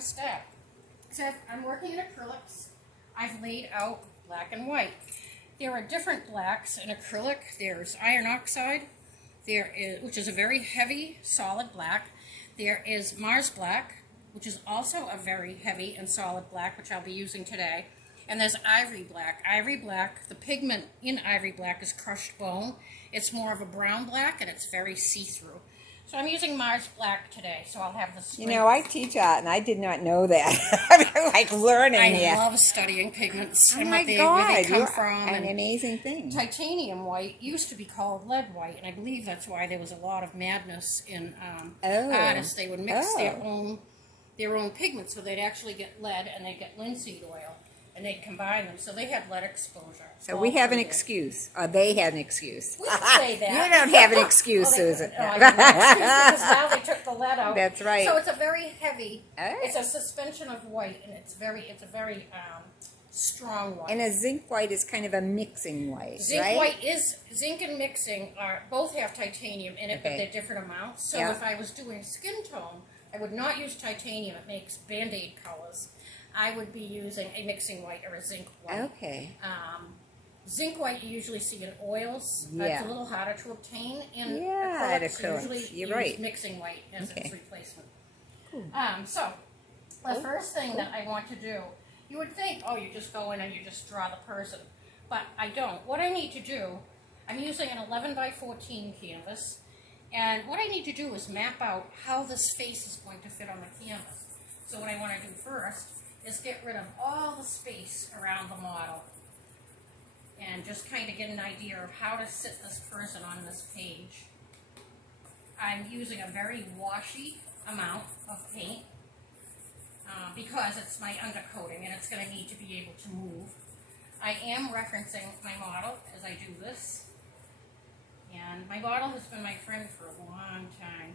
to start. So I'm working in acrylics. I've laid out black and white. There are different blacks in acrylic. There's iron oxide, which is a very heavy, solid black. There is Mars black, which is also a very heavy and solid black, which I'll be using today. And there's ivory black. Ivory black, the pigment in ivory black is crushed bone. It's more of a brown black, and it's very see-through. So I'm using Mars black today, so I'll have the. You know, I teach art, and I did not know that. I'm like learning here. I love studying pigments Oh and my what they God, really come you're from. an amazing thing. Titanium white used to be called lead white, and I believe that's why there was a lot of madness in artists. They would mix their own pigments, so they'd actually get lead and they'd get linseed oil, and they'd combine them, so they had lead exposure. So we have an excuse, or they had an excuse. We can say that. You don't have an excuse, Susan. No, I have an excuse because now they took the lead out. That's right. So it's a very heavy. Oh. It's a suspension of white, and it's a very strong white. And a zinc white is kind of a mixing white, Zinc right? white is, zinc and mixing are both have titanium in it, but they're different amounts. So if I was doing skin tone, I would not use titanium. It makes Band-Aid colors. I would be using a mixing white or a zinc white. Okay. Zinc white you usually see in oils. It's a little harder to obtain in acrylics. Usually You're right. use mixing white as its replacement. Cool. So the first thing that I want to do, you would think, oh, you just go in and you just draw the person, but I don't. What I need to do, I'm using an 11 by 14 canvas, and what I need to do is map out how this face is going to fit on the canvas. So what I want to do first is get rid of all the space around the model and just kind of get an idea of how to sit this person on this page. I'm using a very washy amount of paint because it's my undercoating and it's going to need to be able to move. I am referencing my model as I do this, and my model has been my friend for a long time.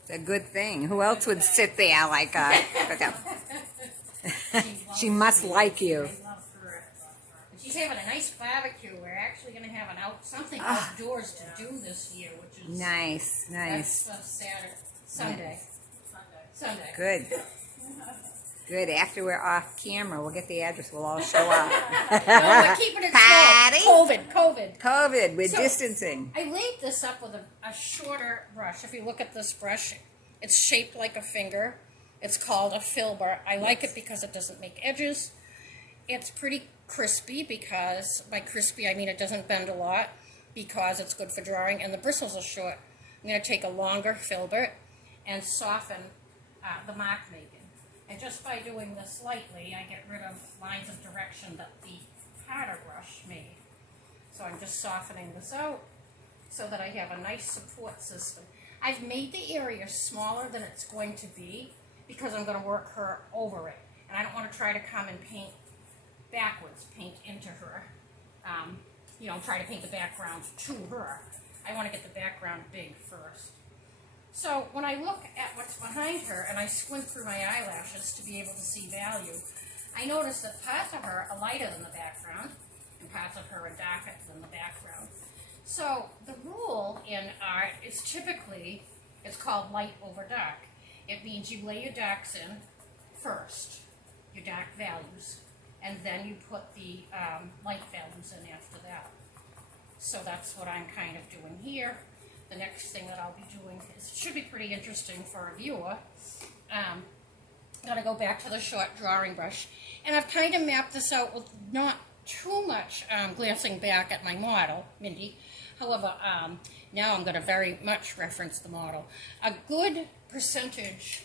It's a good thing. Who else would sit there like she must like you. She's having a nice barbecue. We're actually going to have something outdoors to do this year, which is nice. That's Sunday. Good. Good. After we're off camera, we'll get the address. We'll all show up. No, we're keeping it small. COVID. We're distancing. I laid this up with a shorter brush. If you look at this brush, it's shaped like a finger. It's called a filbert. I like it because it doesn't make edges. It's pretty crispy because, by crispy I mean it doesn't bend a lot because it's good for drawing, and the bristles are short. I'm going to take a longer filbert and soften the mark making. And just by doing this lightly, I get rid of lines of direction that the harder brush made. So I'm just softening this out so that I have a nice support system. I've made the area smaller than it's going to be because I'm going to work her over it. And I don't want to try to come and paint backwards, paint into her. Try to paint the background to her. I want to get the background big first. So when I look at what's behind her and I squint through my eyelashes to be able to see value, I notice that parts of her are lighter than the background and parts of her are darker than the background. So the rule in art is typically, it's called light over dark. It means you lay your darks in first, your dark values, and then you put the light values in after that. So that's what I'm kind of doing here. The next thing that I'll be doing should be pretty interesting for a viewer. I'm going to go back to the short drawing brush, and I've kind of mapped this out with not too much glancing back at my model, Mindy. However, now I'm going to very much reference the model. A good percentage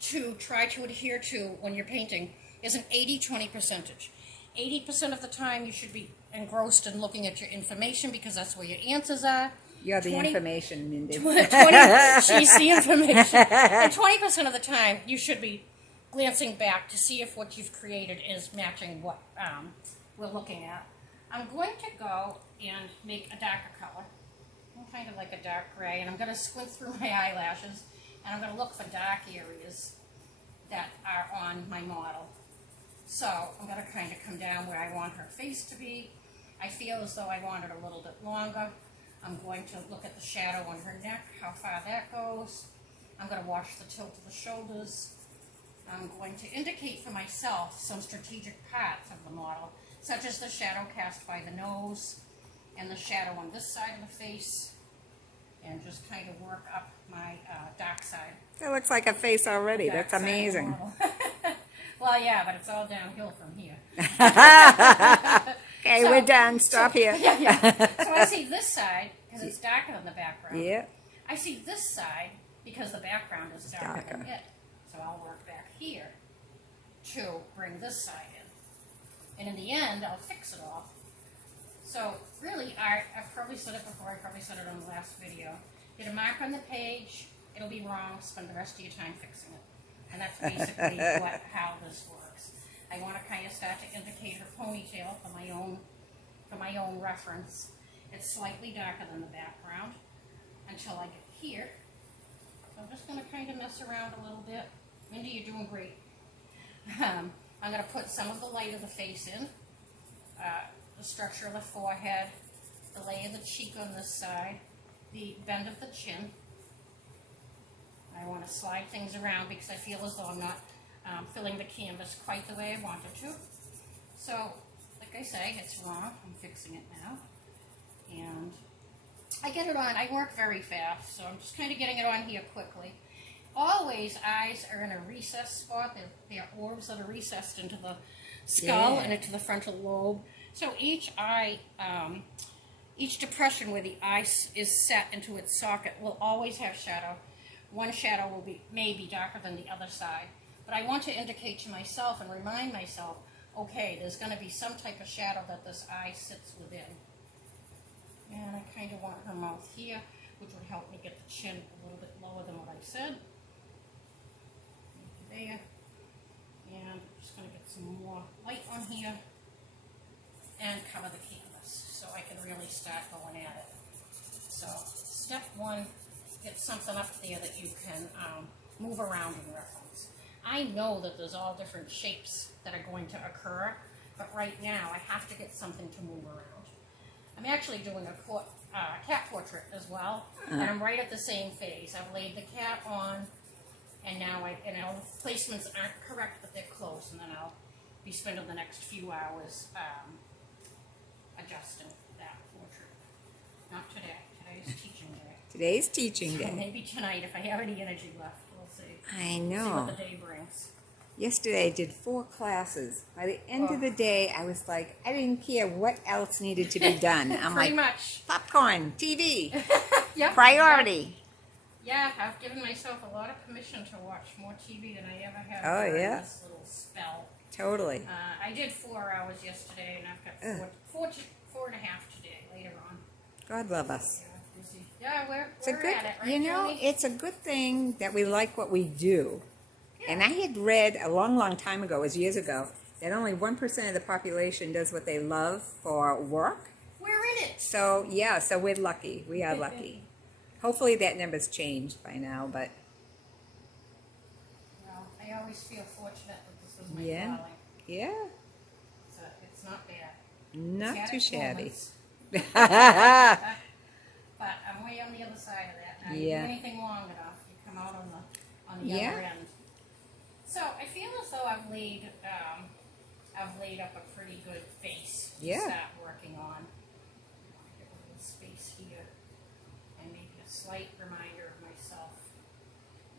to try to adhere to when you're painting is an 80-20 percentage. 80% of the time you should be engrossed in looking at your information because that's where your answers are. You're the information, Mindy. She's the information. And 20% of the time, you should be glancing back to see if what you've created is matching what we're looking at. I'm going to go and make a darker color, kind of like a dark gray, and I'm going to squint through my eyelashes, and I'm going to look for dark areas that are on my model. So I'm going to kind of come down where I want her face to be. I feel as though I want it a little bit longer. I'm going to look at the shadow on her neck, how far that goes. I'm going to watch the tilt of the shoulders. I'm going to indicate for myself some strategic parts of the model, such as the shadow cast by the nose and the shadow on this side of the face, and just kind of work up my dark side. That looks like a face already. That's amazing. Well, yeah, but it's all downhill from here. Okay, so, we're done. Stop here. Yeah. So I see this side because it's darker than the background. Yeah. I see this side because the background is darker than it. So I'll work back here to bring this side in. And in the end, I'll fix it all. So really, I've probably said it before, I probably said it on the last video. Get a mark on the page, it'll be wrong, spend the rest of your time fixing it. And that's basically how this works. I want to kind of start to indicate her ponytail for my own reference. It's slightly darker than the background until I get here. So I'm just going to kind of mess around a little bit. Mindy, you're doing great. I'm going to put some of the light of the face in, the structure of the forehead, the lay of the cheek on this side, the bend of the chin. I want to slide things around because I feel as though I'm not filling the canvas quite the way I wanted to. So, like I say, it's wrong. I'm fixing it now. And I get it on. I work very fast, so I'm just kind of getting it on here quickly. Always, eyes are in a recessed spot. They're orbs that are recessed into the skull and into the frontal lobe. So each eye, each depression where the eye is set into its socket will always have shadow. One shadow will may be darker than the other side. But I want to indicate to myself and remind myself, okay, there's going to be some type of shadow that this eye sits within. And I kind of want her mouth here, which would help me get the chin a little bit lower than what I said. There. And I'm just going to get some more light on here and cover the canvas so I can really start going at it. So step one, get something up there that you can move around in reference. I know that there's all different shapes that are going to occur, but right now I have to get something to move around. I'm actually doing a cat portrait as well, and I'm right at the same phase. I've laid the cat on, and now the placements aren't correct, but they're close, and then I'll be spending the next few hours adjusting that portrait. Not today. Today's teaching day. Today's teaching day. So maybe tonight, if I have any energy left, we'll see. I know. See what the day brings. Yesterday I did 4 classes. By the end of the day, I was like, I didn't care what else needed to be done. I'm Pretty like, much. popcorn, TV, Yep. priority. Yeah, I've given myself a lot of permission to watch more TV than I ever have Oh, during yeah. this little spell. Totally. I did 4 hours yesterday, and I've got four and a half today, later on. God love us. Yeah, busy. Yeah, we're It's a good, at it, right, you know, Joni? it's a good thing that we like what we do. Yeah. And I had read a long, long time ago, it was years ago, that only 1% of the population does what they love for work. We're in it. So, yeah, so we're lucky. We are lucky. Hopefully that number's changed by now, but... Well, I always feel fortunate that this was my Yeah. calling. Yeah, So it's not bad. not It's too had its shabby. moments, but I'm way on the other side of that. Now, you Yeah. do anything long enough, you come out on the Yeah. other end. So I feel as though I've laid up a pretty good base Yeah. to start working on. Get a little space here, and maybe a slight reminder of myself.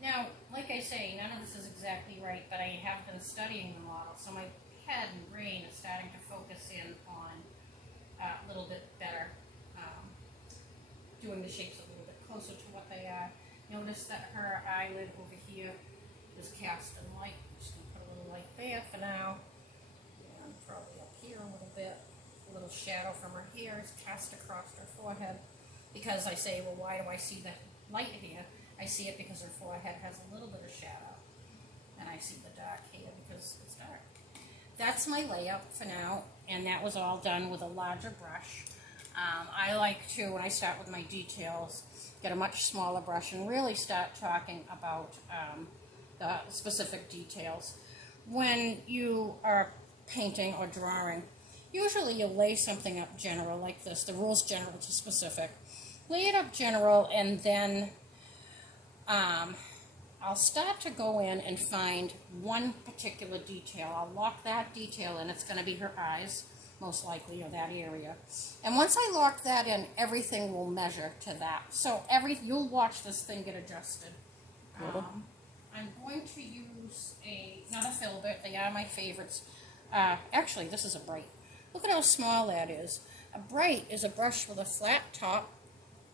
Now, like I say, none of this is exactly right, but I have been studying the model, so my head and brain is starting to focus in on a little bit better, doing the shapes a little bit closer to what they are. Notice that her eyelid over here is cast in light. I'm just going to put a little light there for now. And probably up here a little bit. A little shadow from her hair is cast across her forehead. Because I say, well, why do I see that light here? I see it because her forehead has a little bit of shadow. And I see the dark hair because it's dark. That's my layout for now, and that was all done with a larger brush. I like to, when I start with my details, get a much smaller brush and really start talking about the specific details. When you are painting or drawing, usually you lay something up general like this. The rule's general to specific. Lay it up general and then I'll start to go in and find one particular detail. I'll lock that detail in. It's going to be her eyes, most likely, or that area. And once I lock that in, everything will measure to that. So you'll watch this thing get adjusted. I'm going to use another filbert. They are my favorites. Actually, this is a bright. Look at how small that is. A bright is a brush with a flat top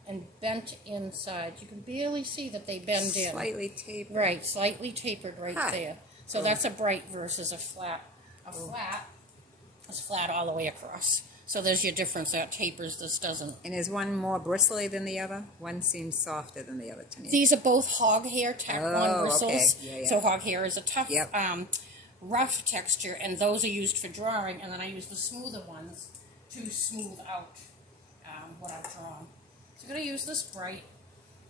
and bent inside. You can barely see that they bend in. Slightly tapered. Right, slightly tapered right there. So that's a bright versus a flat. A flat is flat all the way across. So there's your difference. That tapers, this doesn't. And is one more bristly than the other? One seems softer than the other to me. These are both hog hair, tack on bristles. Okay. Yeah. So hog hair is a tough, rough texture, and those are used for drawing, and then I use the smoother ones to smooth out what I've drawn. So I'm going to use this bright.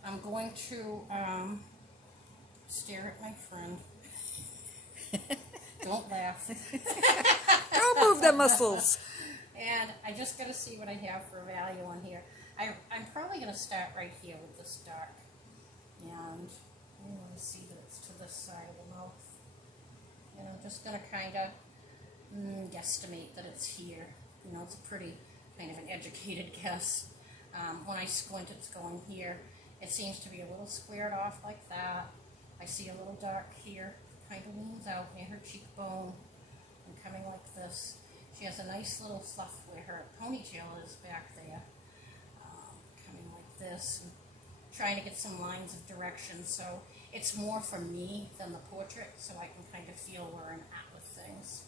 I'm going to stare at my friend. Don't laugh. Don't move the muscles. And I just got to see what I have for value on here. I'm probably going to start right here with this dark. And I want to see that it's to this side of the mouth. And I'm just going to kind of guesstimate that it's here. You know, it's a pretty kind of an educated guess. When I squint, it's going here. It seems to be a little squared off like that. I see a little dark here. Kind of leans out near her cheekbone and coming like this. She has a nice little fluff where her ponytail is back there. Coming like this. And trying to get some lines of direction. So it's more for me than the portrait, so I can kind of feel where I'm at with things.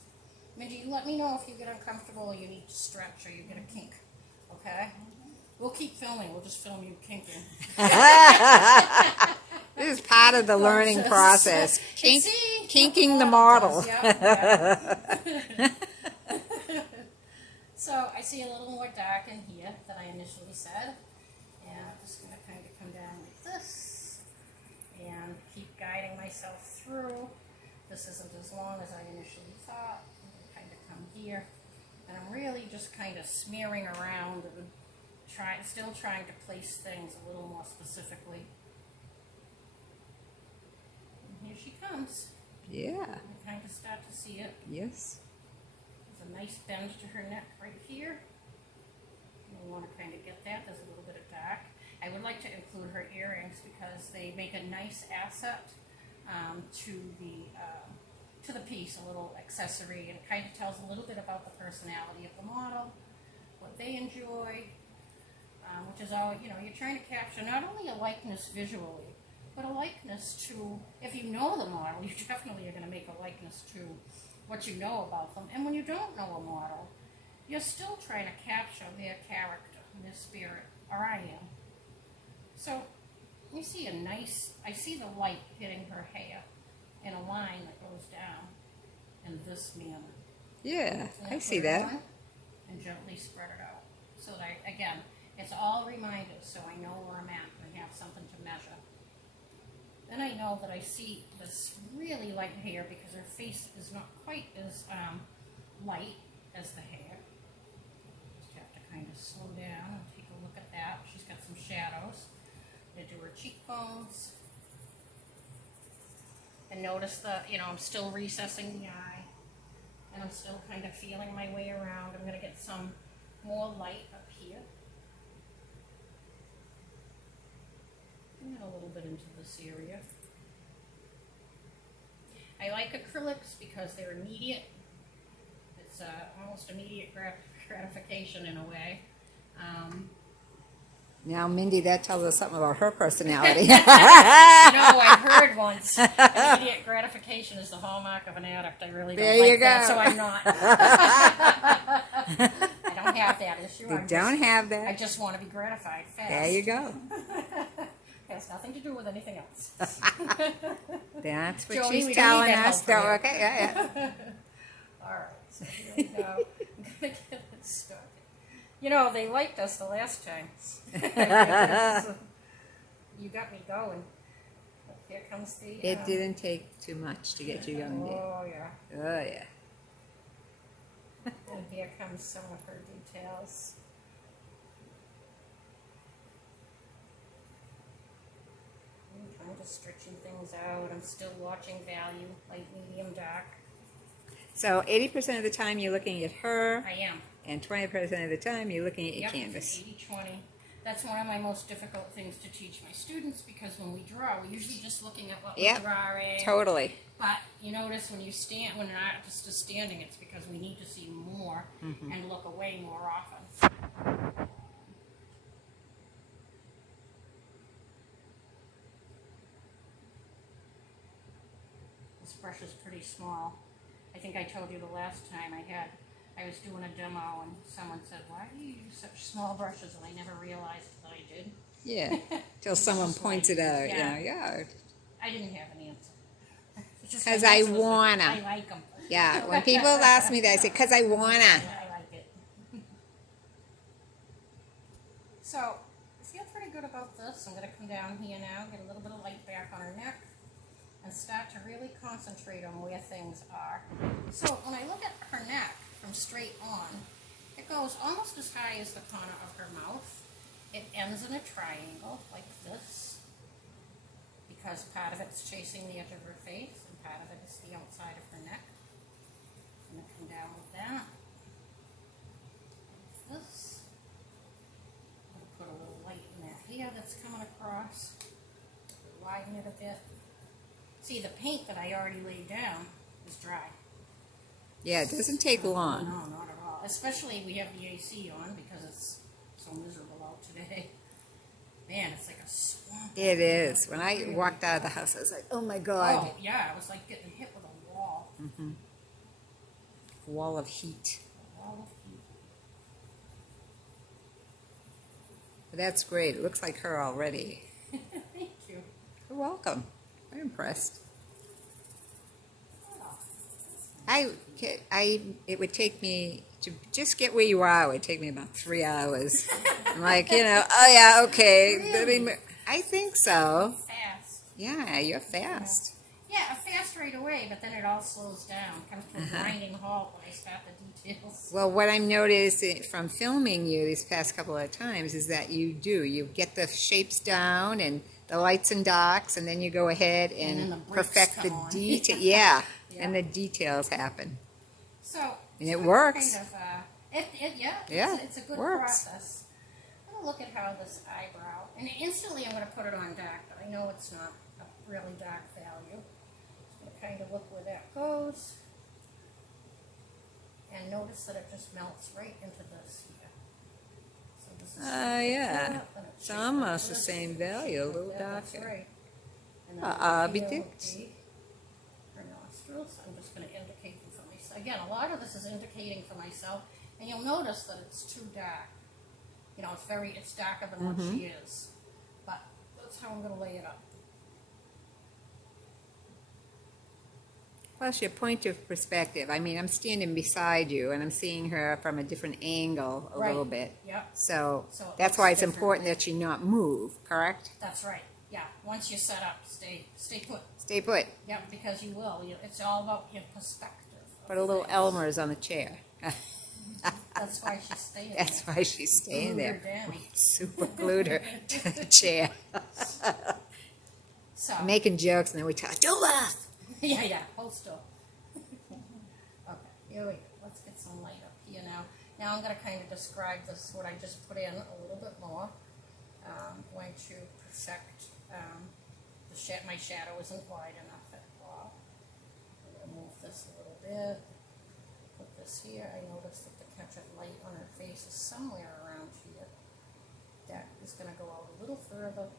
Mindy, you let me know if you get uncomfortable or you need to stretch or you get a kink, okay? We'll keep filming. We'll just film you kinking. This is part of the learning process. Kinking the model. Yeah. So I see a little more dark in here than I initially said. And I'm just going to kind of come down like this and keep guiding myself through. This isn't as long as I initially thought. I'm going to kind of come here. And I'm really just kind of smearing around and still trying to place things a little more specifically. And here she comes. Yeah. I kind of start to see it. Yes. There's a nice bend to her neck right here. We want to kind of get that. There's a little bit of dark. I would like to include her earrings because they make a nice asset to the piece, a little accessory, and it kind of tells a little bit about the personality of the model, what they enjoy, which is all, you know, you're trying to capture not only a likeness visually, but a likeness to, if you know the model, you definitely are going to make a likeness to what you know about them. And when you don't know a model, you're still trying to capture their character and their spirit, or I am. So you see I see the light hitting her hair in a line that goes down in this manner. Yeah, And I see that. And gently spread it out. So that, again, it's all reminders, so I know where I'm at and have something to measure. Then I know that I see this really light hair because her face is not quite as light as the hair. Just have to kind of slow down and take a look at that. She's got some shadows. Into her cheekbones. And notice I'm still recessing the eye. And I'm still kind of feeling my way around. I'm going to get some more light up here. And a little bit into this area. I like acrylics because they're immediate. It's almost immediate gratification in a way. Now, Mindy, that tells us something about her personality. I heard once, immediate gratification is the hallmark of an addict. I really don't like that, so I'm not. I don't have that issue. I just want to be gratified fast. There you go. It has nothing to do with anything else. That's what Jody, she's telling us. help from you. Okay, yeah. All right, so here we go. I'm going to get it started. You know, they liked us the last time. You got me going. Here comes the... It didn't take too much to get you going. Oh, yeah. Oh, yeah. And here comes some of her details. I'm stretching things out. I'm still watching value, light, medium, dark. So 80% of the time you're looking at her. I am. And 20% of the time you're looking at your canvas. 80-20. That's one of my most difficult things to teach my students, because when we draw, we're usually just looking at what we're drawing. Totally. But you notice when an artist is standing, it's because we need to see more and look away more often. This brush is pretty small. I think I told you the last time I was doing a demo and someone said, "Why do you use such small brushes?" And I never realized that I did. Yeah, till someone points it out. Yeah. I didn't have an answer. Because I wanna. I like them. Yeah, when people ask me that, I say, "Because I wanna." I like it. So, I feel pretty good about this. I'm going to come down here now, get a little bit of light back on her neck, and start to really concentrate on where things are. So, when I look at her neck from straight on, it goes almost as high as the corner of her mouth. It ends in a triangle, like this, because part of it's chasing the edge of her face, and part of it is the outside of her neck. I'm going to come down with that. Like this. I'm going to put a little light in that hair that's coming across. Widen it a bit. See, the paint that I already laid down is dry. Yeah, it doesn't take long. No, not at all. Especially we have the AC on because it's so miserable out today. Man, it's like a swamp. It is. When I walked out of the house, I was like, "Oh my God!" Oh yeah, it was like getting hit with a wall. Wall of heat. A wall of heat. But that's great. It looks like her already. Thank you. You're welcome. I'm impressed. Oh, It would take me to just get where you are. It would take me about 3 hours. I'm like, oh yeah, okay. Really? I think so. fast. Yeah, you're fast. Yeah, fast right away, but then it all slows down. Comes to a grinding halt when I start the details. Well, what I've noticed from filming you these past couple of times is that you get the shapes down and the lights and darks, and then you go ahead And then and the breaks perfect the come on. detail. Yeah. And the details happen. So And it it's works. Kind of, Yeah, it's a good works. process. I'm gonna look at how this eyebrow, and instantly I'm gonna put it on dark, but I know it's not a really dark value. Just gonna kind of look where that goes, and notice that it just melts right into this here. So this is Yeah. It's almost the same value, a little That's darker. right. And then Bit here would it. be her nostrils. I'm just going to indicate them for myself. Again, a lot of this is indicating for myself, and you'll notice that it's too dark. It's darker than what she is. But that's how I'm going to lay it up. Plus your point of perspective. I mean, I'm standing beside you and I'm seeing her from a different angle a little bit. Yep. So So it that's looks why it's different. important that she not move, correct? That's right. Yeah. Once you're set up, stay put. Stay put. Yep, because you will. It's all about your perspective. Put a little Elmer's on the chair. That's why she's staying That's there. why she's staying Glued her there. down. Super glued her to the chair. So. Making jokes and then we talk, don't laugh. Yeah, hold still. Okay, here we go. Let's get some light up here now. Now I'm going to kind of describe this, what I just put in, a little bit more. I'm going to perfect, my shadow isn't wide enough at all. I'm going to move this a little bit. Put this here. I noticed that the catch of light on her face is somewhere around here. That is going to go out a little further.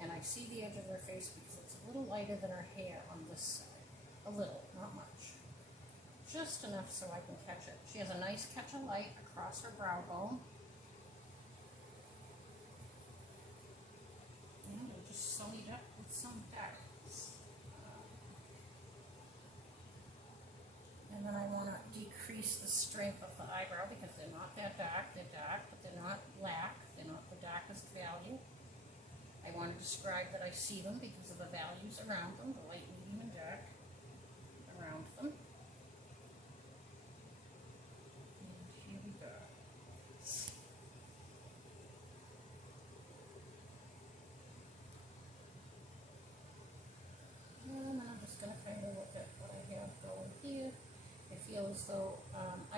And I see the edge of her face because it's a little lighter than her hair on this side. A little, not much. Just enough so I can catch it. She has a nice catch of light across her brow bone. And we'll just sully it up with some dark. And then I want to decrease the strength of the eyebrow because they're not that dark. They're dark, but they're not black. They're not the darkest value. I want to describe that I see them because of the values around them, the light, medium, and dark around them. And here we go.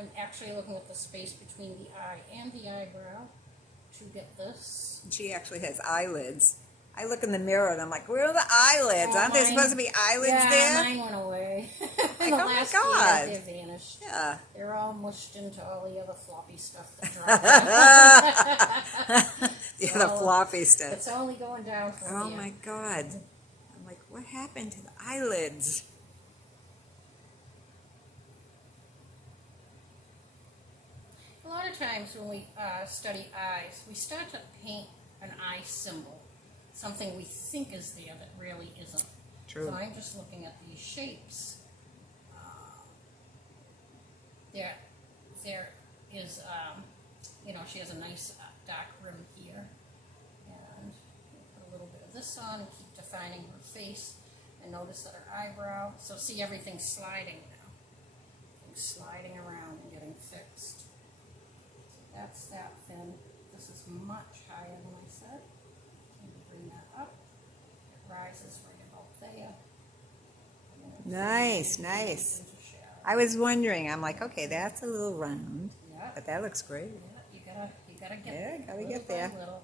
I'm actually looking at the space between the eye and the eyebrow to get this. She actually has eyelids. I look in the mirror and I'm like, where are the eyelids? Aren't there supposed to be eyelids there? Mine went away. Like, The oh my last God. year, they vanished. Yeah. They're all mushed into all the other floppy stuff that dropped. Yeah, the floppy stuff. It's only going down from Oh here. my God. I'm like, what happened to the eyelids? A lot of times when we study eyes, we start to paint an eye symbol, something we think is there that really isn't. True. So I'm just looking at these shapes. There is, she has a nice dark rim here, and put a little bit of this on and keep defining her face, and notice that her eyebrow. So see, everything's sliding now, everything's sliding around and getting fixed. That's that thin. This is much higher than I said. I'm going to bring that up. It rises right about there. Nice, nice. I was wondering, I'm like, okay, that's a little round, Yeah. but that looks great. Yeah, you gotta get Yeah, there. gotta little get by there. little.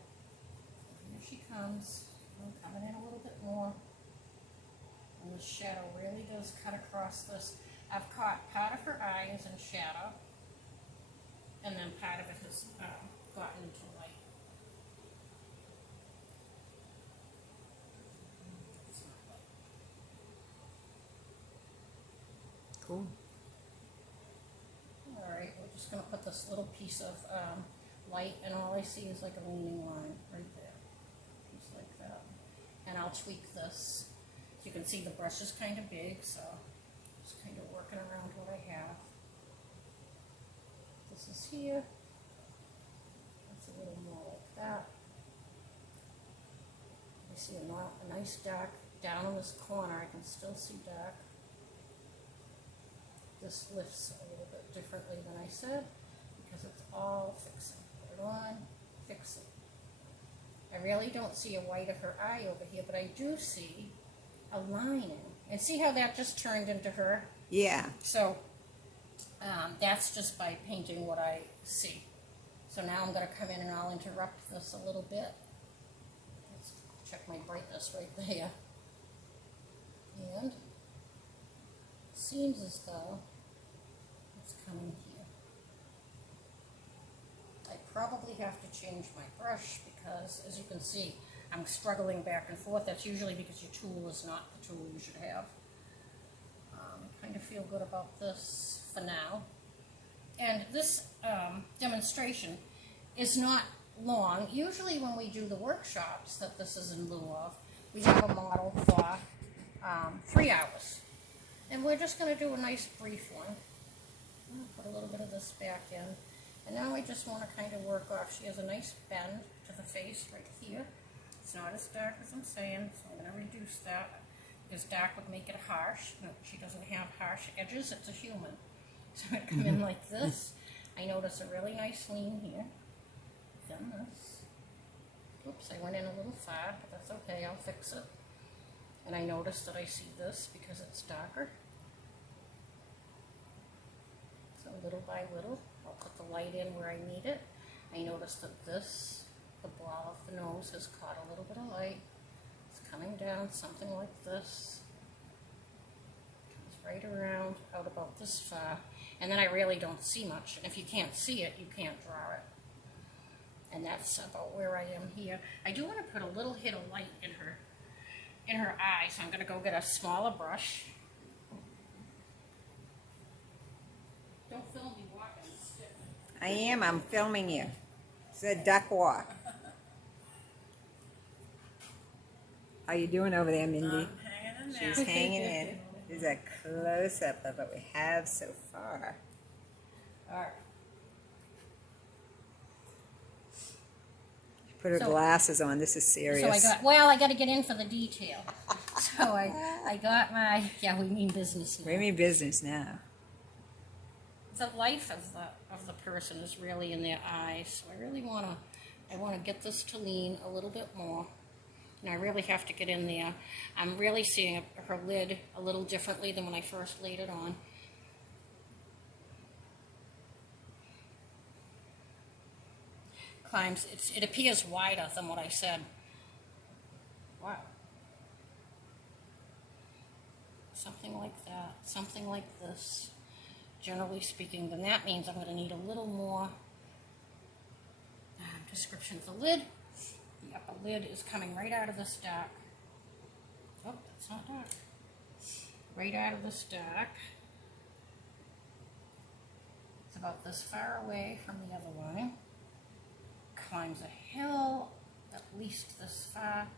Here she comes. I'm coming in a little bit more. And the shadow really does cut across this. I've caught part of her eye is in shadow, and then part of it has gotten into light. It's not light. Cool. Alright, we're just going to put this little piece of light, and all I see is like a leaning line right there. Just like that. And I'll tweak this. So you can see the brush is kind of big, so just kind of working around what I have. This is here. That's a little more like that. I see a nice dark down in this corner. I can still see dark. This lifts a little bit differently than I said because it's all fixing. Put it on, fix it. I really don't see a white of her eye over here, but I do see a lining. And see how that just turned into her? Yeah. So that's just by painting what I see. So now I'm going to come in and I'll interrupt this a little bit. Let's check my brightness right there. And it seems as though it's coming here. I probably have to change my brush because, as you can see, I'm struggling back and forth. That's usually because your tool is not the tool you should have. I kind of feel good about this for now. And this demonstration is not long. Usually when we do the workshops that this is in lieu of, we have a model for 3 hours. And we're just going to do a nice brief one. I'm going to put a little bit of this back in. And now I just want to kind of work off. She has a nice bend to the face right here. It's not as dark as I'm saying, so I'm going to reduce that. Because dark would make it harsh. No, she doesn't have harsh edges. It's a human. So I come in like this. I notice a really nice lean here. Then this. Oops, I went in a little far, but that's okay. I'll fix it. And I notice that I see this because it's darker. So little by little, I'll put the light in where I need it. I notice that this, the ball of the nose, has caught a little bit of light. It's coming down something like this. Comes right around, out about this far. And then I really don't see much. And if you can't see it, you can't draw it. And that's about where I am here. I do want to put a little hit of light in her eye, so I'm going to go get a smaller brush. Don't film me walking. I am. I'm filming you. It's a duck walk. How you doing over there, Mindy? Hanging in there. She's hanging in. There's a close-up of what we have so far. All right. Put her glasses on. This is serious. So I got to get in for the detail. So I got my, we mean business now. We mean business now. The life of the person is really in their eyes. So I really want to get this to lean a little bit more. And I really have to get in there. I'm really seeing her lid a little differently than when I first laid it on. climbs. It appears wider than what I said. Wow. Something like that, something like this, generally speaking. Then that means I'm going to need a little more description of the lid. The upper lid is coming right out of this dark. Oh, that's not dark. Right out of this dark. It's about this far away from the other line. Climbs a hill at least this far.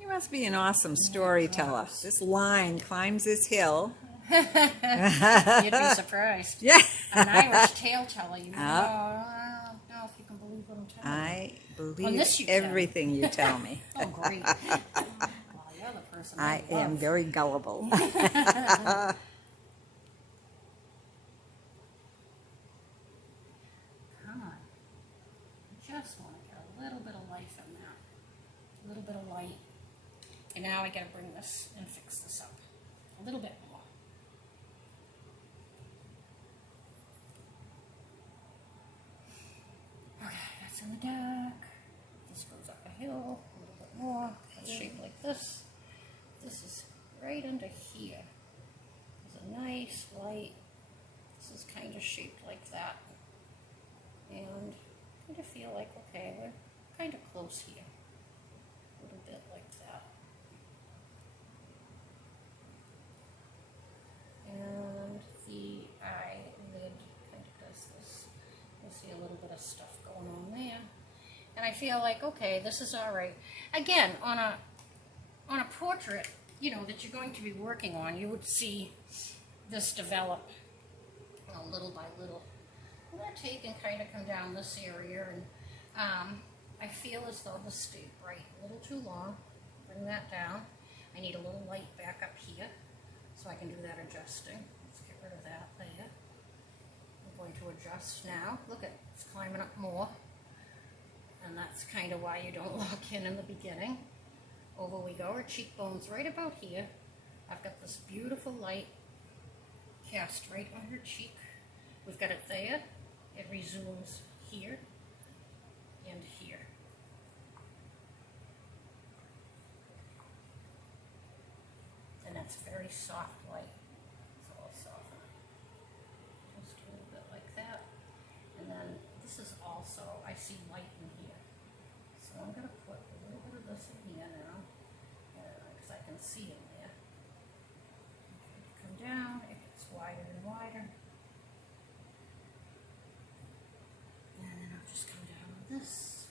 You must be an awesome storyteller. This line climbs this hill. You'd be surprised. Yeah. An Irish tale teller, you know. Oh. I don't know if you can believe what I'm telling you. I believe On this you can. everything you tell me. Oh, great. Well, you're the person I love. am very gullible. Come on. Just want to get a little bit of life in that. A little bit of light. And now I got to bring this and fix this up a little bit more. Okay, that's in the dark. This goes up a hill a little bit more. It's shaped like this. This is right under here. There's a nice light. This is kind of shaped like that. And I kind of feel like, okay, we're kind of close here. A little bit like that. And the eyelid kind of does this. You'll see a little bit of stuff going on there. And I feel like, okay, this is all right. Again, on a portrait, you know, that you're going to be working on, you would see this develop little by little. I'm going to take and kind of come down this area, and I feel as though this stayed bright a little too long. Bring that down. I need a little light back up here, so I can do that adjusting. Let's get rid of that there. I'm going to adjust now. Look at it's climbing up more, and that's kind of why you don't lock in the beginning. Over we go. Our cheekbone's right about here. I've got this beautiful light cast right on her cheek. We've got it there. It resumes here and here. And that's very soft light. So I'll soften it. Just a little bit like that. And then this is also, I see light in here. So I'm going to put a little bit of this in here now, because I can see in there. Come down, it gets wider and wider. And then I'll just come down with this.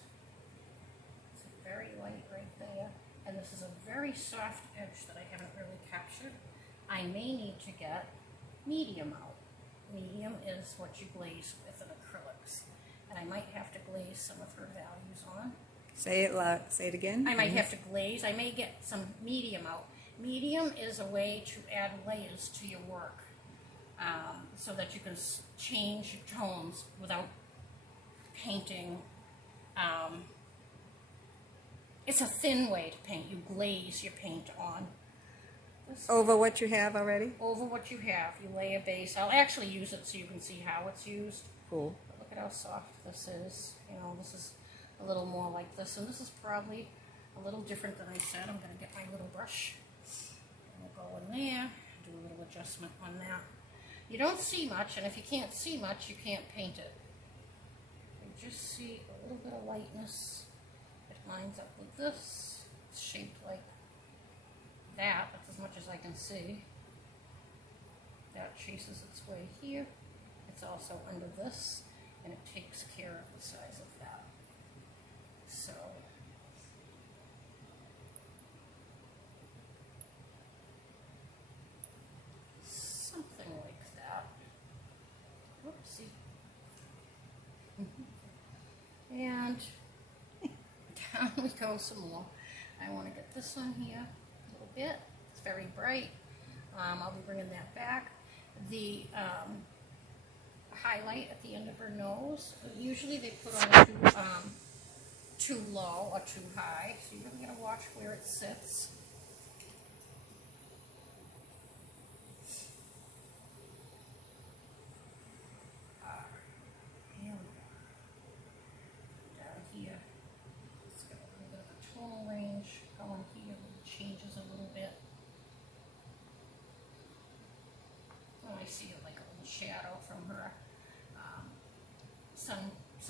It's very light right there. And this is a very soft edge that I haven't really captured. I may need to get medium out. Medium is what you glaze with in acrylics. And I might have to glaze some of her values on. Say it loud. Say it again. I might have to glaze. I may get some medium out. Medium is a way to add layers to your work, so that you can change your tones without painting. It's a thin way to paint. You glaze your paint on. Over what you have already? Over what you have. You lay a base. I'll actually use it so you can see how it's used. Cool. But look at how soft this is. You know, this is a little more like this. And this is probably a little different than I said. I'm going to get my little brush. And we'll go in there. Do a little adjustment on that. You don't see much, and if you can't see much, you can't paint it. You just see a little bit of lightness. It lines up with this. It's shaped like that. That's as much as I can see. That chases its way here. It's also under this, and it takes care of the size of that. So, something like that. Whoopsie. And down we go some more. I want to get this on here a little bit. It's very bright. I'll be bringing that back. The highlight at the end of her nose, usually they put on too low or too high, so you're really going to watch where it sits. Here we go.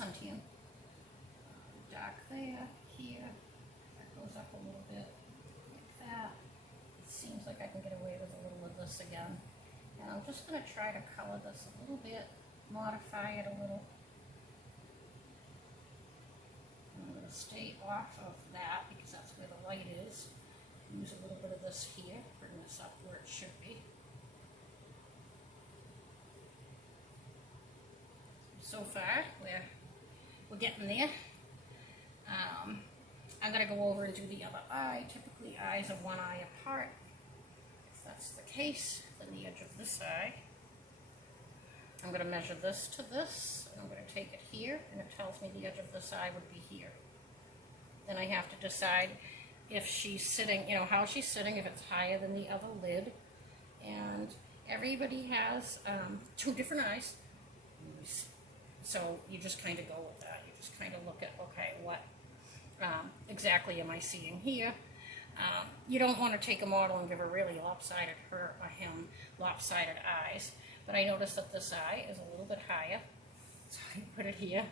Huntian. Dark there, here. That goes up a little bit, like that. It seems like I can get away with a little of this again. And I'm just going to try to color this a little bit, modify it a little. I'm going to stay off of that because that's where the light is. Use a little bit of this here, bring this up where it should be. So far, we're getting there. I'm going to go over and do the other eye. Typically, eyes are one eye apart. If that's the case, then the edge of this eye. I'm going to measure this to this, and I'm going to take it here, and it tells me the edge of this eye would be here. Then I have to decide if she's sitting, you know, how she's sitting, if it's higher than the other lid. And everybody has 2 different eyes. So you just kind of go with that. You just kind of look at, okay, what exactly am I seeing here? You don't want to take a model and give her really lopsided, her or him, lopsided eyes. But I noticed that this eye is a little bit higher. So I put it here.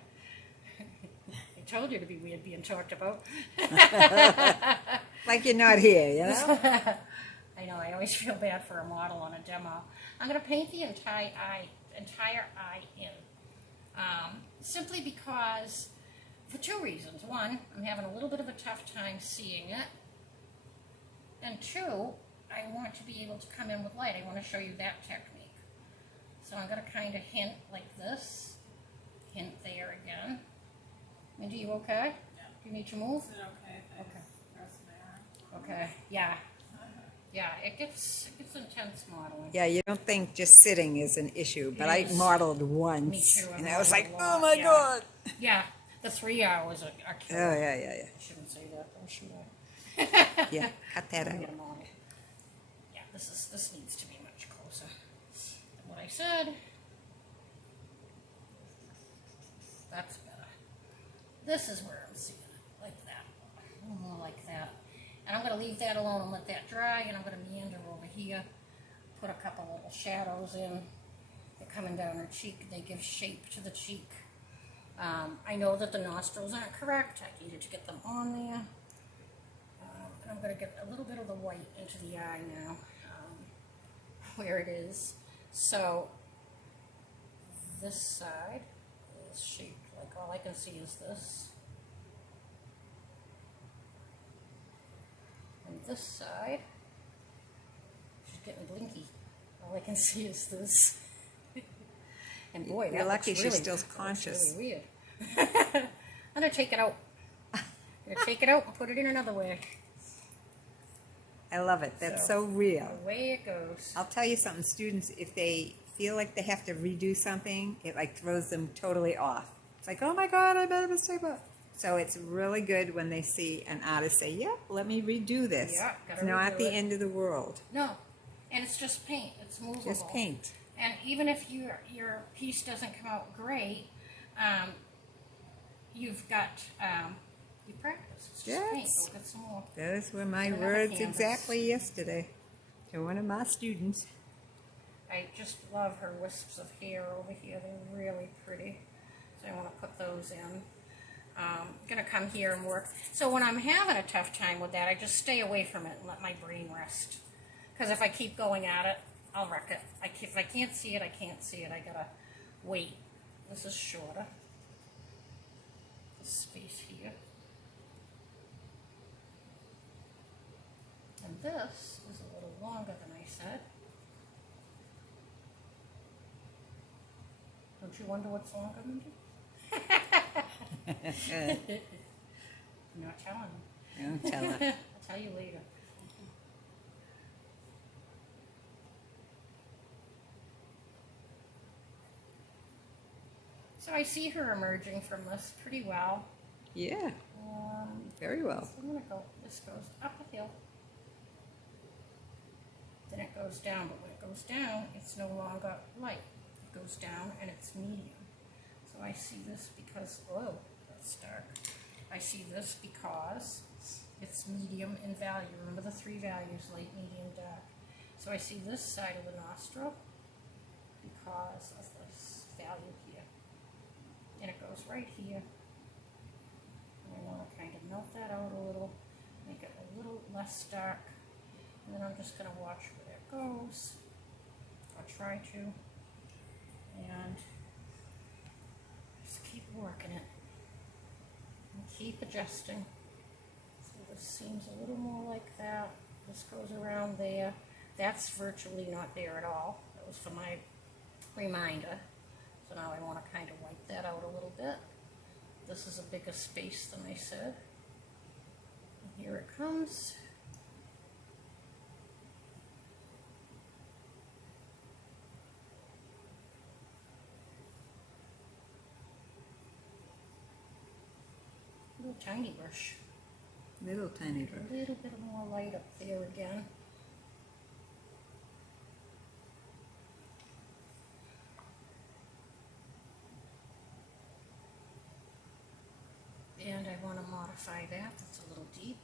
I told you to be weird being talked about. Like you're not here, you know? I know, I always feel bad for a model on a demo. I'm going to paint the entire eye in. Simply because, for 2 reasons. 1, I'm having a little bit of a tough time seeing it. And 2, I want to be able to come in with light. I want to show you that technique. So I'm going to kind of hint like this. Hint there again. Mindy, you okay? Yeah. Do you need to move? Is it okay if I Okay. press my arm? Okay, yeah. Yeah, it gets intense modeling. Yeah, you don't think just sitting is an issue, but I It is. modeled once. Me too, I've And I was like, modeled a lot, oh my yeah. God. Yeah, the 3 hours are Oh, killer. yeah. I shouldn't say that, though, should I? Yeah, cut that Let me out. get a model. Yeah, this needs to be much closer than what I said. That's better. This is where I'm seeing it, like that. A little more like that. And I'm going to leave that alone and let that dry, and I'm going to meander over here, put a couple little shadows in. They're coming down her cheek. They give shape to the cheek. I know that the nostrils aren't correct. I needed to get them on there. And I'm going to get a little bit of the white into the eye now, where it is. So this side is shaped like all I can see is this. And this side, she's getting blinky. All I can see is this. And boy, You're that lucky looks she's really, still that looks conscious. really weird. I'm gonna take it out. I'm gonna take it out and put it in another way. I love it. That's so real. Away it goes. I'll tell you something, students, if they feel like they have to redo something, it like throws them totally off. It's like, oh my God, I made a mistake. So it's really good when they see an artist say, yep, let me redo this. Yeah, It's gotta not redo the it. end of the world. No, and it's just paint. It's movable. Just paint. And even if your piece doesn't come out great, you've got you practice. It's just paint. Yes. Go get some more. Those were my Another words canvas. exactly yesterday to one of my students. I just love her wisps of hair over here. They're really pretty. So I want to put those in. I'm going to come here and work. So when I'm having a tough time with that, I just stay away from it and let my brain rest. Because if I keep going at it, I'll wreck it. If I can't see it, I can't see it. I got to wait. This is shorter. This space here. And this is a little longer than I said. Don't you wonder what's longer, Mindy? I'm not telling you. Don't tell her. I'll tell you later. So I see her emerging from this pretty well. Yeah, very well. So I'm gonna go. This goes up a hill. Then it goes down, but when it goes down, it's no longer light. It goes down and it's medium. So I see this because, oh, that's dark. I see this because it's medium in value. Remember the 3 values, light, medium, dark. So I see this side of the nostril because of this value here. and it goes right here. And I want to kind of melt that out a little, make it a little less dark, and then I'm just going to watch where it goes. I'll try to, and just keep working it, and keep adjusting. So this seems a little more like that. This goes around there. That's virtually not there at all. That was for my reminder. So now I want to kind of wipe that out a little bit. This is a bigger space than I said. And here it comes. Little tiny brush. Little tiny brush. A little bit more light up there again. And I want to modify that. That's a little deep.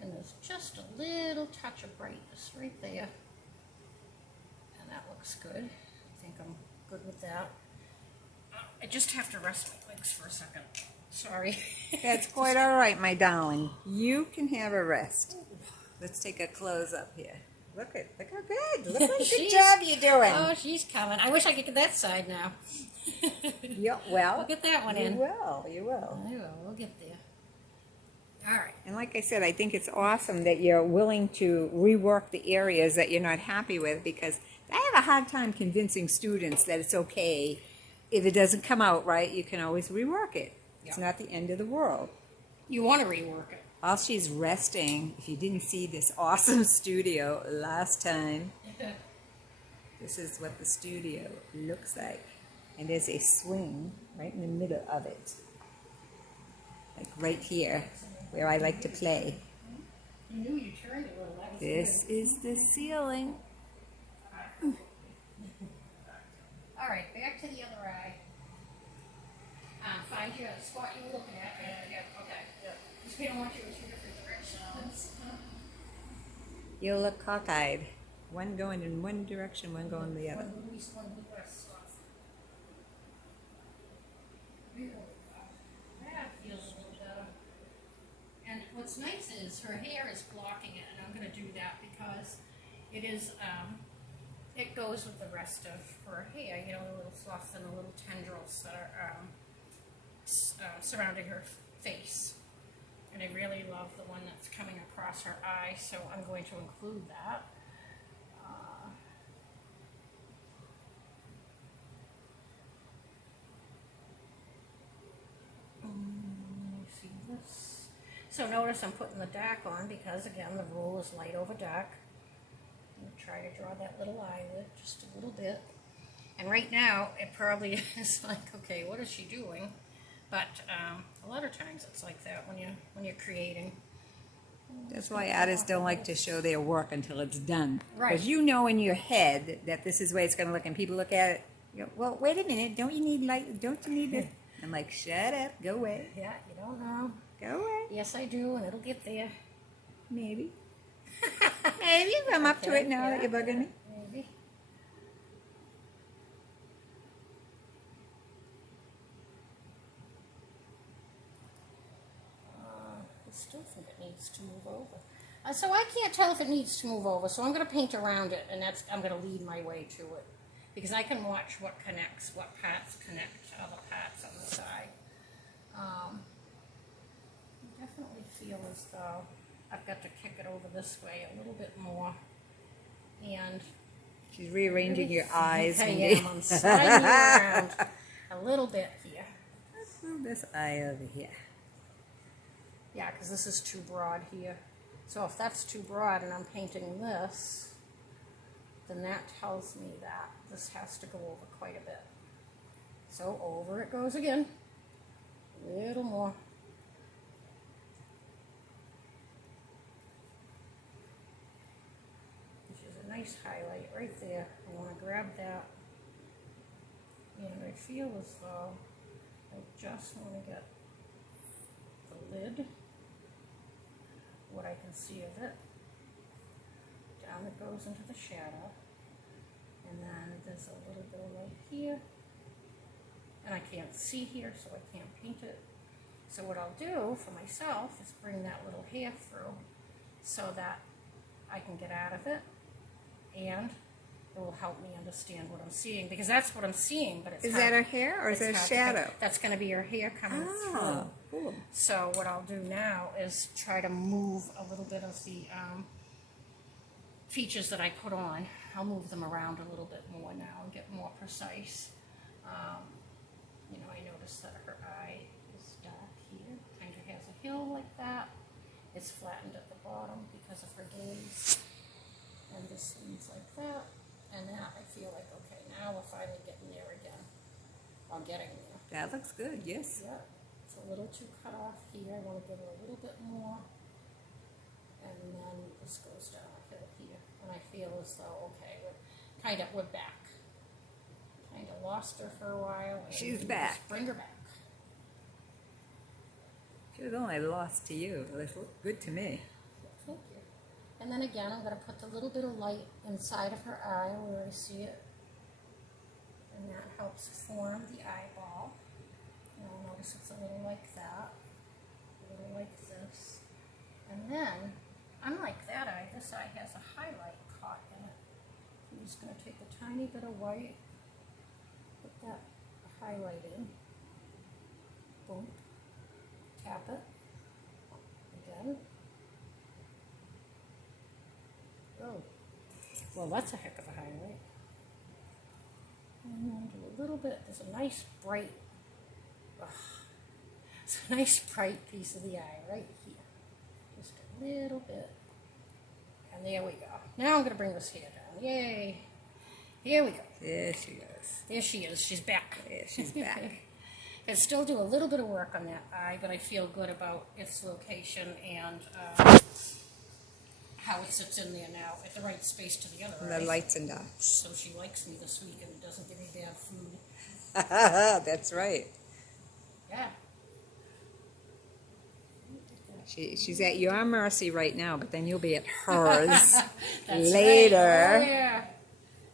And there's just a little touch of brightness right there. And that looks good. I think I'm good with that. I just have to rest my legs for a second. Sorry. That's quite all right, my darling. You can have a rest. Let's take a close up here. Look how good. Look what good She's- job you're doing. Oh, she's coming. I wish I could get that side now. Yeah, well, We'll get that one in. you will. You will. I will. We'll get there. All right. And like I said, I think it's awesome that you're willing to rework the areas that you're not happy with, because I have a hard time convincing students that it's okay. If it doesn't come out right, you can always rework it. It's Yeah. not the end of the world. You want to rework it. While she's resting, if you didn't see this awesome studio last time, this is what the studio looks like. And there's a swing right in the middle of it. Like right here, where I like to play. You knew you turned a little. That was This is the ceiling. good. All right, back to the other eye. Find your spot you were looking at. Yeah, okay. Because we don't want you in two different directions. You'll look cockeyed. One going in one direction, one going the other. One blue east, one blue west stuff. That feels a little better. And what's nice is her hair is blocking it, and I'm going to do that because it is, it goes with the rest of her hair, you know, the little fluff and the little tendrils that are surrounding her face. And I really love the one that's coming across her eye, so I'm going to include that. See this? So notice I'm putting the dark on because, again, the rule is light over dark. I'm going to try to draw that little eyelid just a little bit. And right now, it probably is like, okay, what is she doing? But a lot of times it's like that when you're creating. That's why artists don't like to show their work until it's done. Right. Because you know in your head that this is the way it's going to look, and people look at it, you go, well, wait a minute, don't you need light? Don't you need this? I'm like, shut up, go away. Yeah, you don't know. Go away. Yes, I do, and it'll get there. Maybe. Maybe I'm up to Okay, it now that yeah. you're bugging me. Maybe. I still think it needs to move over. So I can't tell if it needs to move over, so I'm going to paint around it, and I'm going to lead my way to it. Because I can watch what connects, what parts connect to other parts on the side. I definitely feel as though I've got to kick it over this way a little bit more. And She's rearranging your eyes. I when am. I'm sliding around a little bit here. Let's move this eye over here. Yeah, because this is too broad here. So if that's too broad and I'm painting this, then that tells me that this has to go over quite a bit. So over it goes again. A little more. Which is a nice highlight right there. I want to grab that. And I feel as though I just want to get the lid, what I can see of it. Down it goes into the shadow. And then there's a little bit of light here. And I can't see here, so I can't paint it. So what I'll do for myself is bring that little hair through so that I can get out of it, and it will help me understand what I'm seeing, because that's what I'm seeing, but it's Is hard- that her hair or is it's that a hard to shadow? get- That's going to be her hair coming Oh, through. cool. So what I'll do now is try to move a little bit of the features that I put on. I'll move them around a little bit more now and get more precise. You know, I noticed that her eye is dark here, kind of has a hill like that. It's flattened at the bottom because of her gaze. And this leads like that. And that I feel like, okay, now we're finally getting there again. Or getting there. That looks good, yes. Yeah, it's a little too cut off here. I want to give her a little bit more. And then this goes down a hill here. And I feel as though, okay, we're back. Kind of lost her for a while. And She's we back. just bring her back. She was only lost to you. It looked good to me. Thank you. And then again, I'm going to put the little bit of light inside of her eye where I see it. And that helps form the eyeball. And I'll notice it's a little like that. A little like this. And then, unlike that eye, this eye has a highlight caught in it. I'm just going to take a tiny bit of white, put that highlight in. Boom. Tap it. Again. Oh. Well, that's a heck of a highlight. And then do a little bit. There's a nice bright, it's a nice bright piece of the eye right here. Just a little bit. And there we go. Now I'm going to bring this hair down. Yay. Here we go. There she goes. There she is. She's back. There she's back. I still do a little bit of work on that eye, but I feel good about its location and how it sits in there now at the right space to the other And eye. the lights and dots. So she likes me this week and doesn't give me bad food. That's right. Yeah. She's at your mercy right now, but then you'll be at hers That's later. Right. Oh, yeah.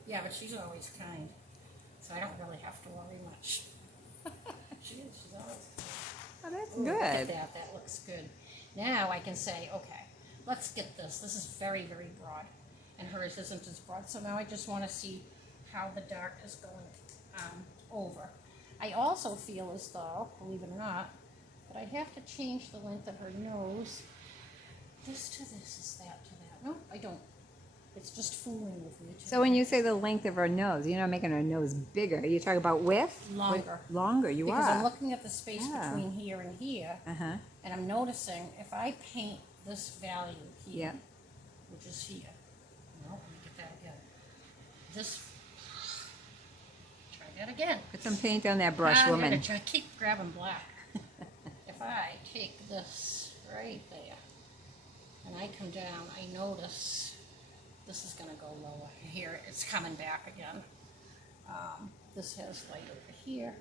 Yeah, but she's always kind, so I don't really have to worry much. She's always kind. Oh, that's Ooh, look at good. that. That looks good. Now I can say, okay, let's get this. This is very, very broad, and hers isn't as broad. So now I just want to see how the dark is going over. I also feel as though, believe it or not, that I have to change the length of her nose. This to this is that to that. No, I don't. It's just fooling with me. So when you say the length of her nose, you're not making her nose bigger. You talk about width? Longer. Longer, you Because I'm are. looking at the space Yeah. between here and here, Uh-huh. and I'm noticing if I paint this value here, Yeah. which is here. No, let me get that again. This. Try that again. Put some paint on that brush, I'm woman. gonna try, keep grabbing black. If I take this right there, and I come down, I notice this is gonna go lower. Here, it's coming back again. This has light over here.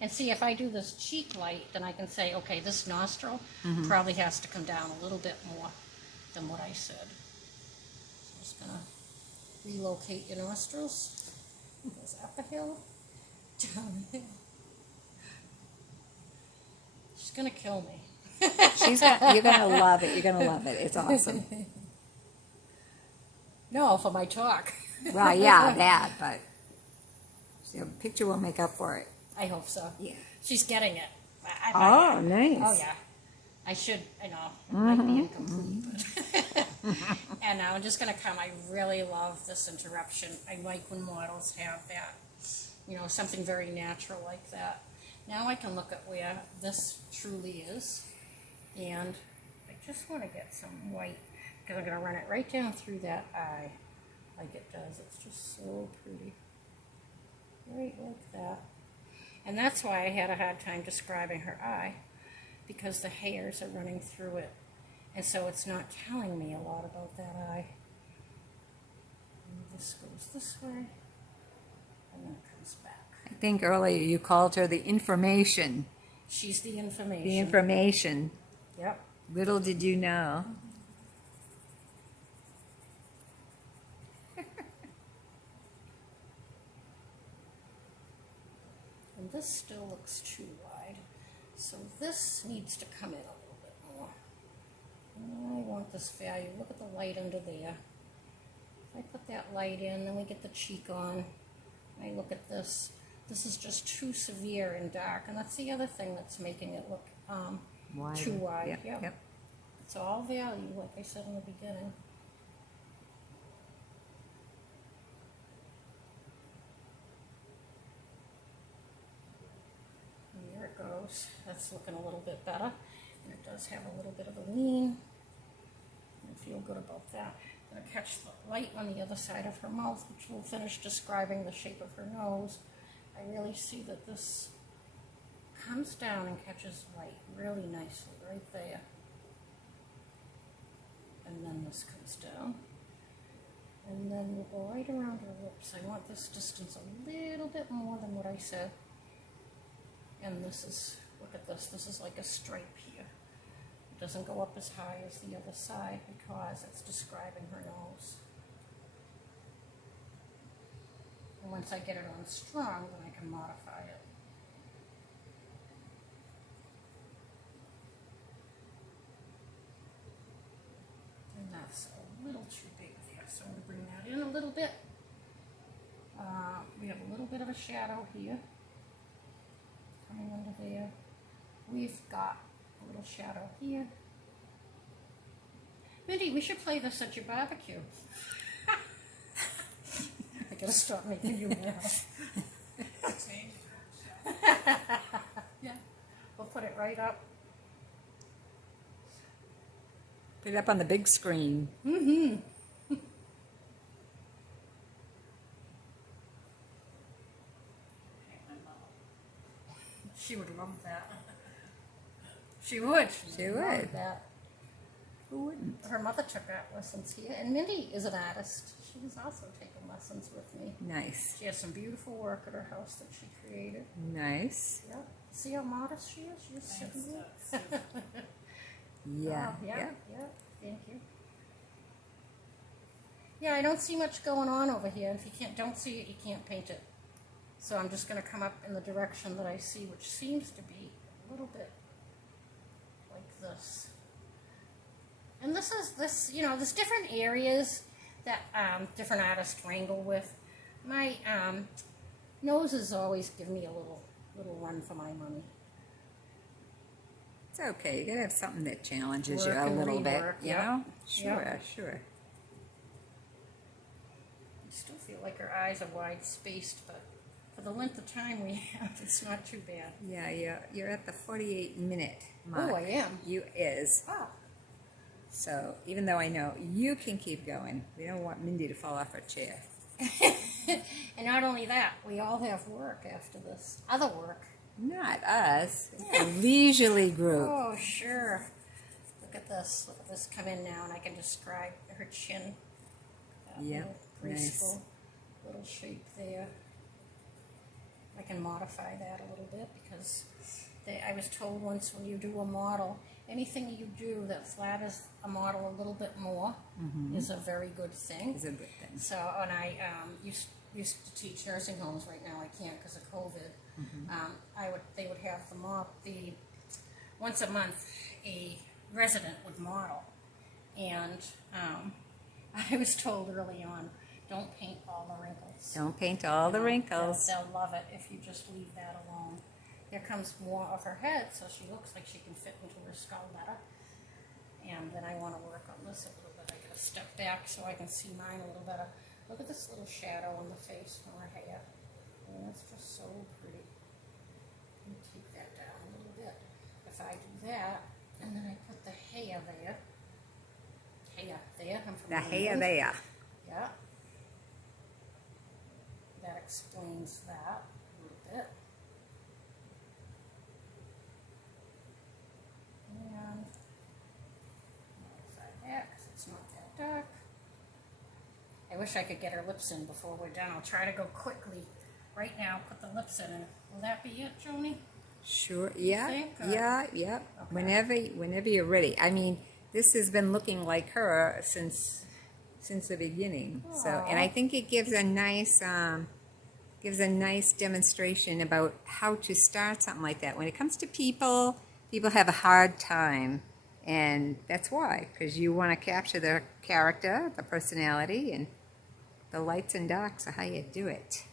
And see, if I do this cheek light, then I can say, okay, this nostril probably has to come down a little bit more than what I said. So I'm just gonna relocate your nostrils. Goes up a hill, down a hill. She's gonna kill me. You're gonna love it. You're gonna love it. It's awesome. No, for my talk. Well, yeah, that, but the picture will make up for it. I hope so. Yeah. She's getting it. Oh, nice. Oh, yeah. I should, I know, it might be incomplete, but. And now I'm just going to come. I really love this interruption. I like when models have that, you know, something very natural like that. Now I can look at where this truly is, and I just want to get some white, because I'm going to run it right down through that eye, like it does. It's just so pretty. Right like that. And that's why I had a hard time describing her eye, because the hairs are running through it. And so it's not telling me a lot about that eye. And this goes this way, and then it comes back. I think earlier you called her the information. She's the information. The information. Yep. Little did you know. And this still looks too wide. So this needs to come in a little bit more. I want this value. Look at the light under there. If I put that light in, then we get the cheek on. I look at this. This is just too severe and dark, and that's the other thing that's making it look too wide. Yep. It's all value, like I said in the beginning. And there it goes. That's looking a little bit better, and it does have a little bit of a lean. I feel good about that. I'm going to catch the light on the other side of her mouth, which will finish describing the shape of her nose. I really see that this comes down and catches light really nicely right there. And then this comes down. And then we'll go right around her lips. I want this distance a little bit more than what I said. And this is, look at this, this is like a stripe here. It doesn't go up as high as the other side because it's describing her nose. And once I get it on strong, then I can modify it. And that's a little too big there, so I'm going to bring that in a little bit. We have a little bit of a shadow here, coming under there. We've got a little shadow here. Mindy, we should play this at your barbecue. I gotta stop making you laugh. Yeah, we'll put it right up. Put it up on the big screen. Mm-hmm. She would love that. She would. She love would. that. Who wouldn't? Her mother took art lessons here, and Mindy is an artist. She was also taking lessons with me. Nice. She has some beautiful work at her house that she created. Nice. Yeah. See how modest she is? She's sitting there. Yeah. Oh, yeah. Thank you. Yeah, I don't see much going on over here. If you don't see it, you can't paint it. So I'm just going to come up in the direction that I see, which seems to be a little bit like this. And this, you know, there's different areas that different artists wrangle with. My noses always give me a little run for my money. It's okay. You gotta have something that challenges Work you a and little bit, rework, you yep. know? Sure, Yep. sure. I still feel like her eyes are wide spaced, but for the length of time we have, it's not too bad. Yeah, you're at the 48-minute mark. Oh, I am. You is. Oh. So even though I know you can keep going, we don't want Mindy to fall off her chair. And not only that, we all have work after this. Other work. Not us. A leisurely group. Oh, sure. Look at this. Look at this come in now, and I can describe her chin. That Yep, little graceful little shape there. I can modify that a little bit because I was told once when you do a model, anything you do that flatters a model a little bit more is a very good thing. It's a good thing. So, and I used to teach nursing homes. Right now I can't because of COVID. They would have the once a month a resident would model, and I was told early on, don't paint all the wrinkles. Don't paint all the wrinkles. They'll love it if you just leave that alone. Here comes more of her head, so she looks like she can fit into her skull better. And then I want to work on this a little bit. I gotta step back so I can see mine a little better. Look at this little shadow on the face on her hair. I mean, that's just so pretty. Let me take that down a little bit. If I do that, and then I put the hair there. I'm from The hair England. there. Yeah. That explains that a little bit. And modify that because it's not that dark. I wish I could get her lips in before we're done. I'll try to go quickly. Right now, put the lips in. And will that be it, Joni? Sure. Yeah. think, Yeah. Okay. Whenever you're ready. I mean, this has been looking like her since the beginning. So, and I think it gives a nice gives a nice demonstration about how to start something like that. When it comes to people, people have a hard time, and that's why, because you want to capture their character, the personality, and the lights and darks are how you do it.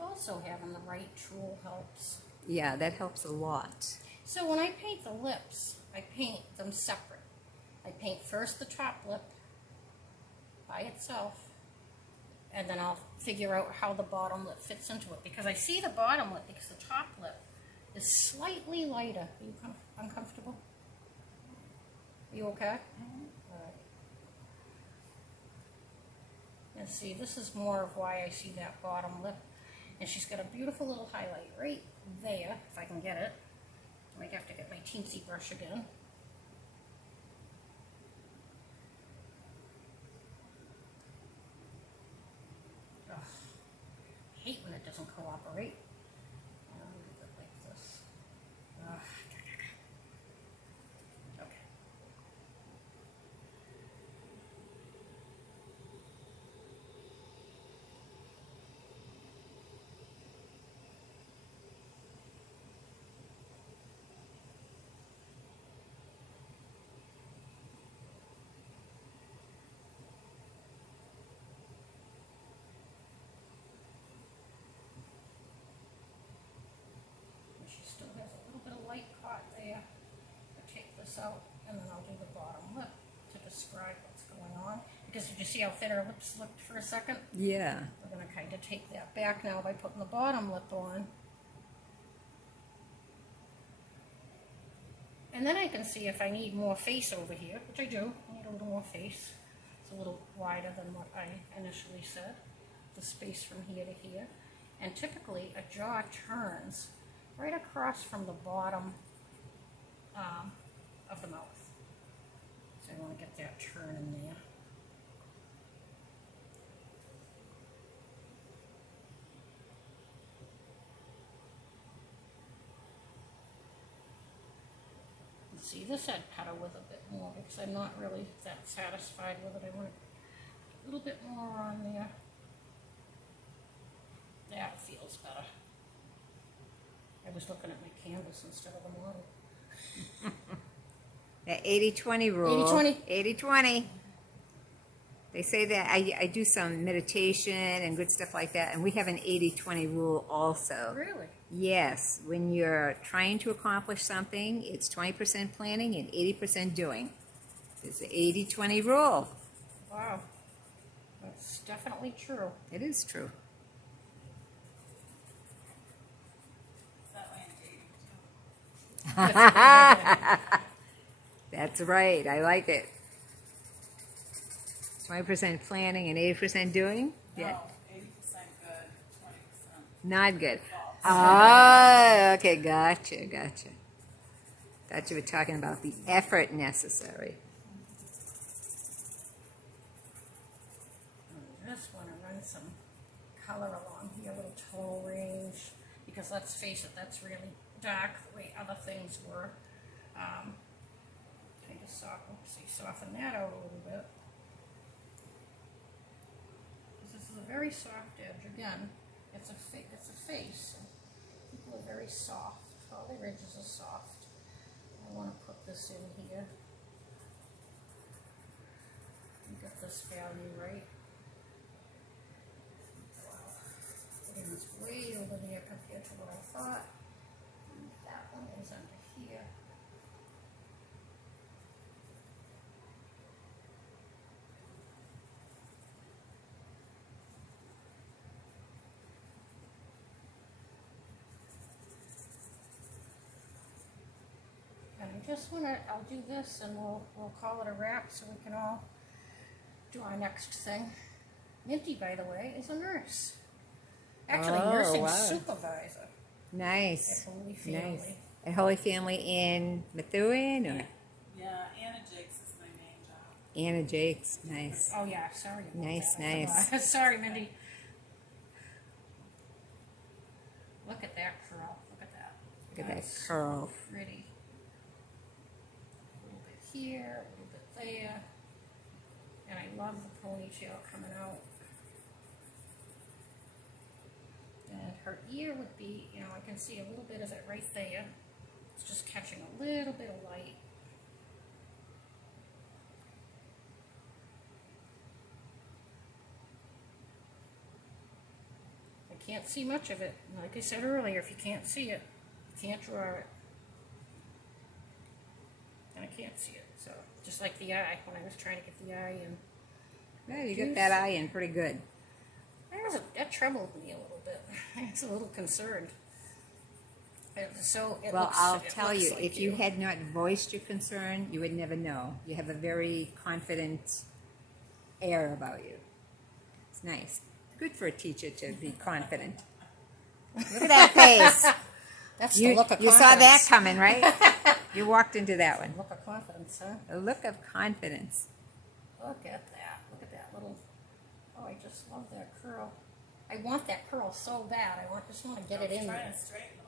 Also, having the right tool helps. Yeah, that helps a lot. So when I paint the lips, I paint them separate. I paint first the top lip by itself, and then I'll figure out how the bottom lip fits into it, because I see the bottom lip because the top lip is slightly lighter. Are you uncomfortable? Are you okay? All right. And see, this is more of why I see that bottom lip. And she's got a beautiful little highlight right there, if I can get it. I might have to get my teensy brush again. Ugh. I hate when it doesn't cooperate. I'll leave it like this. Ugh. Okay. She still has a little bit of light caught there. I'll take this out, and then I'll do the bottom lip to describe what's going on. Because did you see how thin her lips looked for a second? Yeah. We're going to kind of take that back now by putting the bottom lip on. And then I can see if I need more face over here, which I do. I need a little more face. It's a little wider than what I initially said, the space from here to here. And typically a jaw turns right across from the bottom of the mouth. So I want to get that turn in there. See, this I'd cuddle with a bit more because I'm not really that satisfied with it. I want a little bit more on there. That feels better. I was looking at my canvas instead of the model. The 80-20 rule. 80-20. 80-20. They say that I do some meditation and good stuff like that, and we have an 80-20 rule also. Really? Yes, when you're trying to accomplish something, it's 20% planning and 80% doing. It's the 80-20 rule. Wow. That's definitely true. It is true. That way in dating too. That's right. I like it. 20% planning and 80% doing? Yeah. No, 80% good, 20% Not good. false. Oh, okay. Gotcha. Thought you were talking about the effort necessary. I just want to run some color along here, a little tonal range, because let's face it, that's really dark the way other things were. Kind of soften that out a little bit. This is a very soft edge. Again, it's a face. And people are very soft. All the ridges are soft. I want to put this in here. You get this value right. It is way over there compared to what I thought. And that one is under here. And I just want to, I'll do this and we'll call it a wrap so we can all do our next thing. Minty, by the way, is a nurse. Actually, Oh, nursing wow. supervisor Nice. at Holy Family. Nice. At Holy Family in Methuen or Yeah, Anna Jakes is my main job. Anna Jakes? Nice. Oh yeah, sorry. About Nice, that. I nice. forgot. Sorry, Mindy. Look at that curl. Look at that. Look at that That's curl. Pretty. A little bit here, a little bit there. And I love the ponytail coming out. And her ear would be, you know, I can see a little bit of it right there. It's just catching a little bit of light. I can't see much of it. Like I said earlier, if you can't see it, you can't draw it. And I can't see it. So, just like the eye, when I was trying to get the eye in. Yeah, you got that eye in pretty good. That troubled me a little bit. I was a little concerned. So Well, I'll tell you, if you had not voiced your concern, you would never know. You have a very confident air about you. It's nice. Good for a teacher to be confident. Look at that face. That's You, the look of you confidence. saw that coming, right? You walked into that one. Look of confidence, huh? A look of confidence. Look at that. Look at that little. Oh, I just love that curl. I want that curl so bad. I just want to get it in there.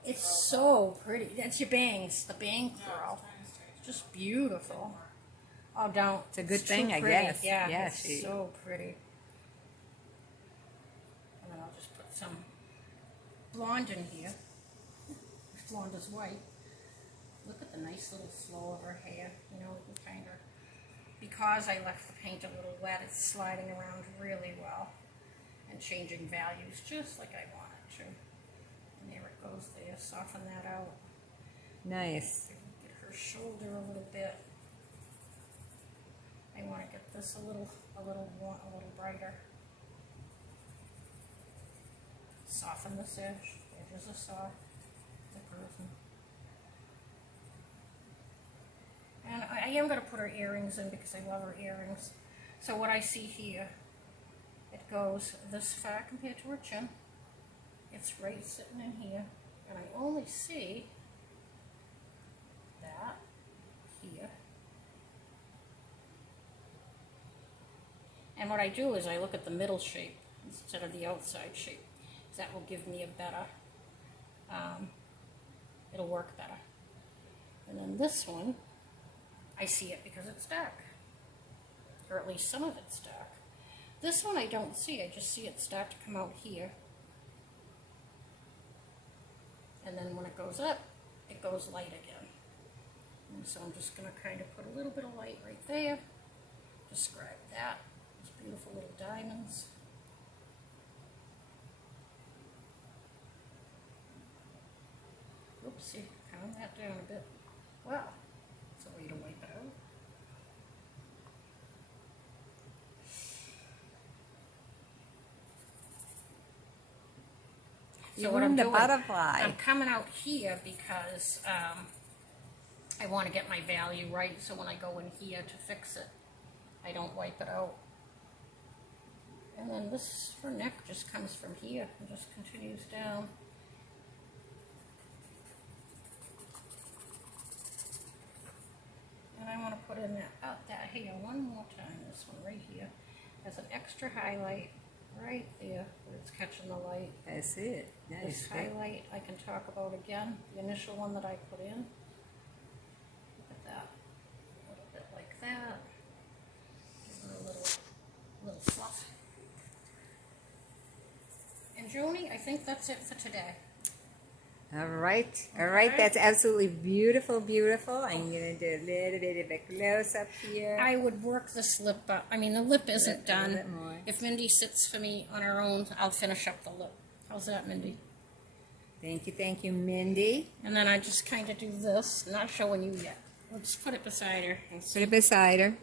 It's so pretty. That's your bangs. The bang curl. Just beautiful. Oh, don't. It's a good too thing, I pretty. guess. Yeah, Yeah, it's so pretty. And then I'll just put some blonde in here. Blonde is white. Look at the nice little flow of her hair. You know, you can kind of, because I left the paint a little wet, it's sliding around really well and changing values just like I want it to. And there it goes there. Soften that out. Nice. Get her shoulder a little bit. I want to get this a little brighter. Soften this edge. Edges are soft. The curve. And I am going to put her earrings in because I love her earrings. So what I see here, it goes this far compared to her chin. It's right sitting in here. And I only see that here. And what I do is I look at the middle shape instead of the outside shape. That will give me a better, it'll work better. And then this one, I see it because it's dark. Or at least some of it's dark. This one I don't see, I just see it start to come out here. And then when it goes up, it goes light again. And so I'm just going to kind of put a little bit of light right there. Describe that. Those beautiful little diamonds. Oopsie, calm that down a bit. Wow, that's a way to wipe it out. You ruined the butterfly. I'm coming out here because I want to get my value right, so when I go in here to fix it, I don't wipe it out. And then this, her neck just comes from here and just continues down. And I want to put in that here one more time, this one right here, as an extra highlight right there where it's catching the light. I see it. Nice. This highlight I can talk about again, the initial one that I put in. Look at that, a little bit like that. Give her a little fluff. And Joni, I think that's it for today. All right. That's absolutely beautiful, beautiful. I'm going to do a little bit of a close-up here. I would work this lip up. I mean, the lip isn't A little done. bit more. If Mindy sits for me on her own, I'll finish up the lip. How's that, Mindy? Thank you, Mindy. And then I just kind of do this. Not showing you yet. We'll just put it beside her. And Put it beside her.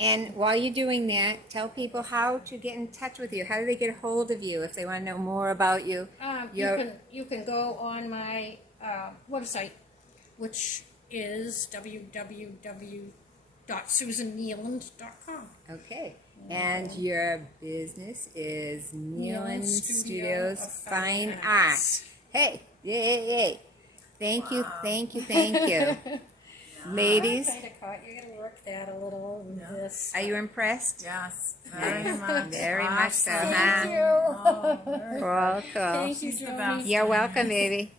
And while you're doing that, tell people how to get in touch with you. How do they get a hold of you if they want to know more about you? you can go on my website, which is www.susankneeland.com. Okay. And your business is Kneeland Studios Fine Arts. Hey, yay. Thank you. Ladies, I kind of caught you. Got to work that a little. This. are you impressed? Yes, very much. Very much so, Awesome. huh? Thank you. Oh, Cool. Thank you, She's the Joni. best. You're welcome, baby.